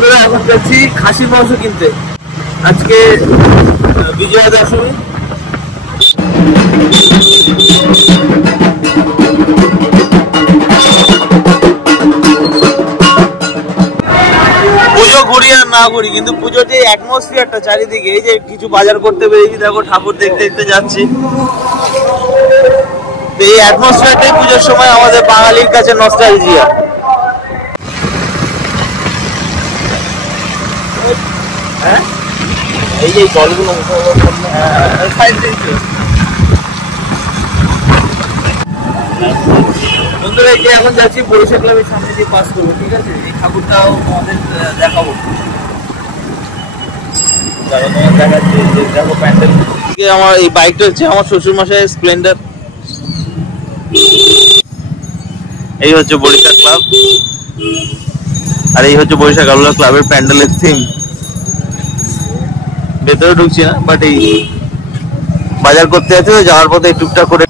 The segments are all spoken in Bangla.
বন্ধুরা এখন যাচ্ছি খাসির মাংস কিনতে। আজকে বিজয়া দশমী। পুজো ঘুরি আর না ঘুরি, কিন্তু পুজোর যে অ্যাটমসফিয়ারটা চারিদিকে, এই যে কিছু বাজার করতে পেরেছি, দেখো ঠাকুর দেখতে দেখতে যাচ্ছি। এই অ্যাটমসফিয়ারটাই পুজোর সময় আমাদের বাঙালির কাছে নস্টালজিয়া। হ্যাঁ, এই যে জলগুলো বন্ধুরা, এই যে এখন যাচ্ছি বরিশা ক্লাবের সামনে দিয়ে পাস করবো, ঠিক আছে? এই ঠাকুরটাও আমাদের দেখাবো, দেখাচ্ছি যে দেখো প্যান্ডেল। আমার এই বাইকটা হচ্ছে আমার শ্বশুর মশাই স্প্লেন্ডার। এই হচ্ছে বরিশা ক্লাব, আর এই হচ্ছে বরিশা ক্লাবের প্যান্ডেলের থিম। ভেতরে ঢুকছি না, বাট এই বাজার করতে আছে, যাওয়ার পথে টুকটাক করে।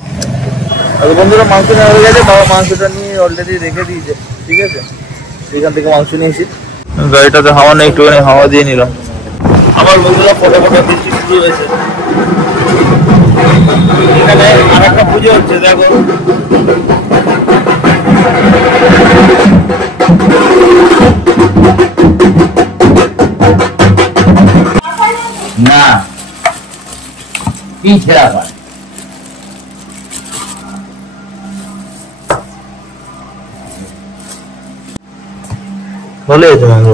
আর বন্ধুরা মাংস নেওয়া হয়ে গেছে, বাবা মাংসটা নিয়ে অলরেডি রেখে দিয়েছে, ঠিক আছে? এখান থেকে মাংস নিয়েছি, গাড়িটাতে হাওয়া নেই, একটুখানি হাওয়া দিয়ে নিলাম। আমার বন্ধুরা ফটো বৃষ্টি শুরু হয়েছে। এখানে আর একটা পুজো হচ্ছে, দেখো। না পিছে আবার ভালো হয়েছে মাংস।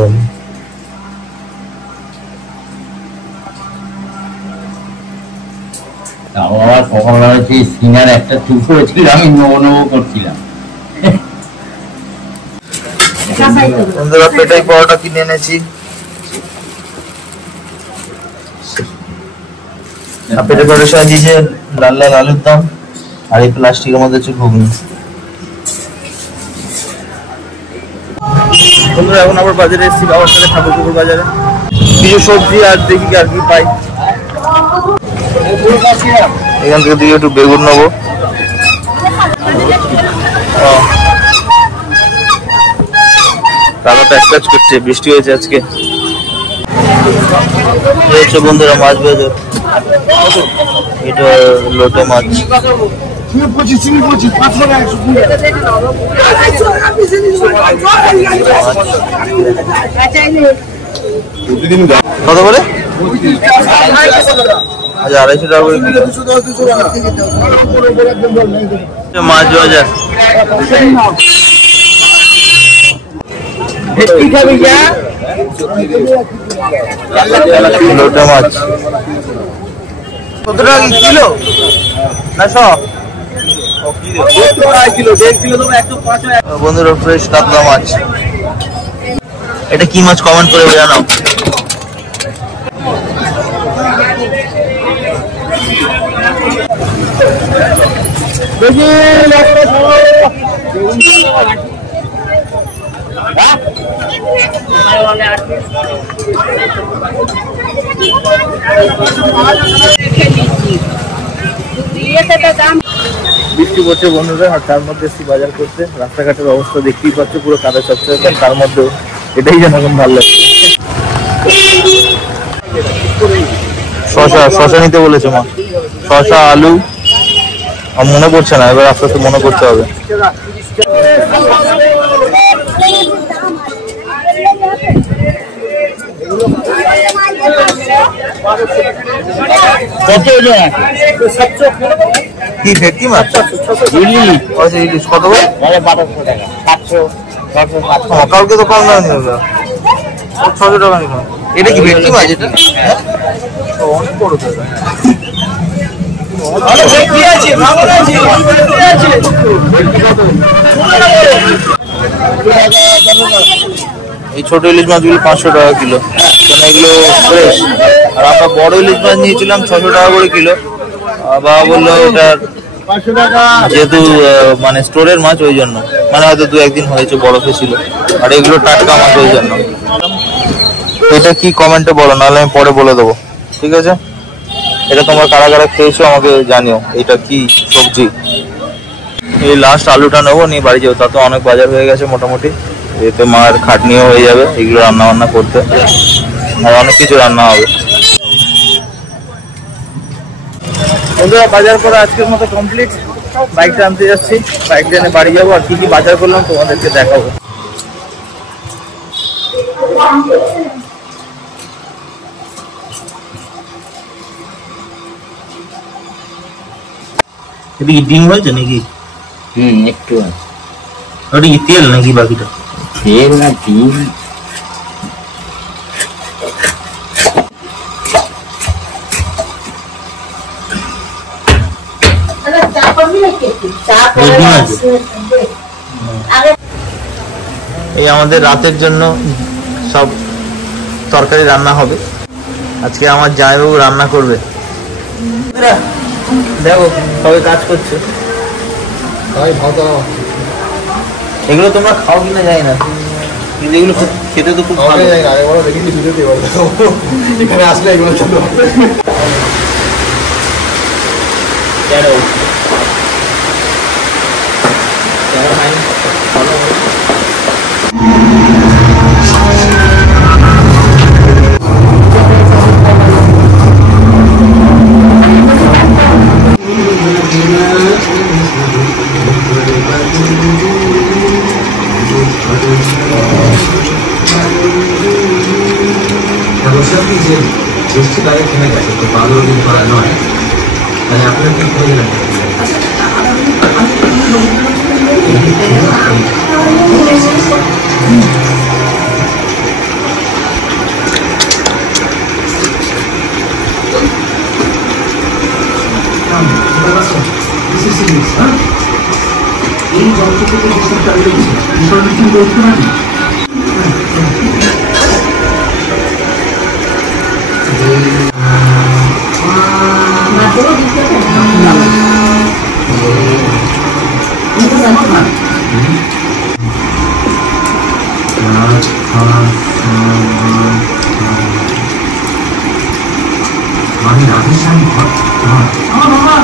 আবার সকালবেলা হচ্ছে সিনার একটা চুপ করেছিল, আমি নেবো করছিলাম। বন্ধুরা পেটাই পাওয়াটা কিনে এনেছি, পেটে পাওয়াটা সাহায্য দিয়েছে লাল লাল আলুর দাম, আর এই প্লাস্টিকের মধ্যে হচ্ছে ঘুগনি। বন্ধুরা এখন আবার বাজারে এসেছি, বাবার সাথে ঠাকুরপুকুর বাজারে কিছু সবজি আর দেখি আর কি পাই। এখান থেকে দিয়ে একটু বেগুন নেবো। তারা প্যাচ প্যাচ করছে, বৃষ্টি হয়েছে আজকে। হচ্ছে বন্ধুরা মাছ বাজার, এটা লোটে মাছ। কত করে? আচ্ছা, 250 টাকা করে মাছ বাজার। লোটে মাছ কত টাকা কিলো? না বন্ধুরা ফ্রেশ কাতলা মাছ। এটা কি মাছ কমেন্ট করে জানাও। বৃষ্টি পড়ছে বন্ধুরা, আর তার মধ্যে এসছি বাজার করতে। রাস্তাঘাটের অবস্থা দেখতেই পাচ্ছ, পুরো কাদা চকচকে, তার মধ্যে এটাই যেন এখন ভালো লাগছে। শশা নিতে বলেছে মা, শশা আলু মনে পড়ছে না, এবার আস্তে আস্তে মনে করতে হবে। কি ভেটকি মাছ? ইলিশ কত করে? 1200 টাকা। 700 কালকে তো কম দাম নিল, 600 টাকা নিল। এটা কি ভেটকি মাছ? এটা অনেক বড় তো। এই ছোট ইলিশ মাছগুলো 500 টাকা কিলো, কারণ এগুলো ফ্রেশ। আর আমরা বড় ইলিশ মাছ নিয়েছিলাম 600 টাকা করে কিলো। বাবা বললো ওটার যেহেতু মানে স্টোরের মাছ, ওই জন্য, মানে হয়তো 2-1 দিন হয়েছে, বরফে ছিল। আর এগুলো টাটকা মাছ, ওই জন্য। এটা কি কমেন্টে বলো, নাহলে আমি পরে বলে দেবো, ঠিক আছে? এটা তোমরা কারা কারা খেয়েছো আমাকে জানিও, এটা কি সবজি। এই লাস্ট আলুটা নেবো, নিয়ে বাড়ি যাবো, তা তো অনেক বাজার হয়ে গেছে মোটামুটি। এতে মার খাটনিও হয়ে যাবে এগুলো রান্না বান্না করতে, আর অনেক কিছু রান্না হবে। বন্ধুরা বাজার করা আজকের মতো কমপ্লিট। বাইকটা আনতে যাচ্ছি, বাইকটা এনে বাড়ি যাবো, আর কি কি বাজার করলাম তোমাদেরকে দেখাবো। এটা কি ডিম হয়েছে নাকি? একটু আছে। ওটা কি তেল নাকি বাকিটা? তেল না ডিম। এই আমাদের রাতের জন্য সব তরকারি রান্না হবে। আজকে আমার জামাইবাবু রান্না করবে। দেখো সবাই কাজ করছে। এগুলো তোমরা খাও কিনা জানি না, কিন্তু এগুলো খেতে তো খুব ভালো। এখানে আসলে এগুলো চলো। বৃষ্টি বাইরে থেমে গেছে, তো 15 দিন করা নয়, তাহলে আপনার কি প্রয়োজন? এই যন্ত্র থেকে হিসাবটা বেরোচ্ছে, বিষয়টা কি বলতে পারি? আমি রাধের স্বামী ঘর তোমার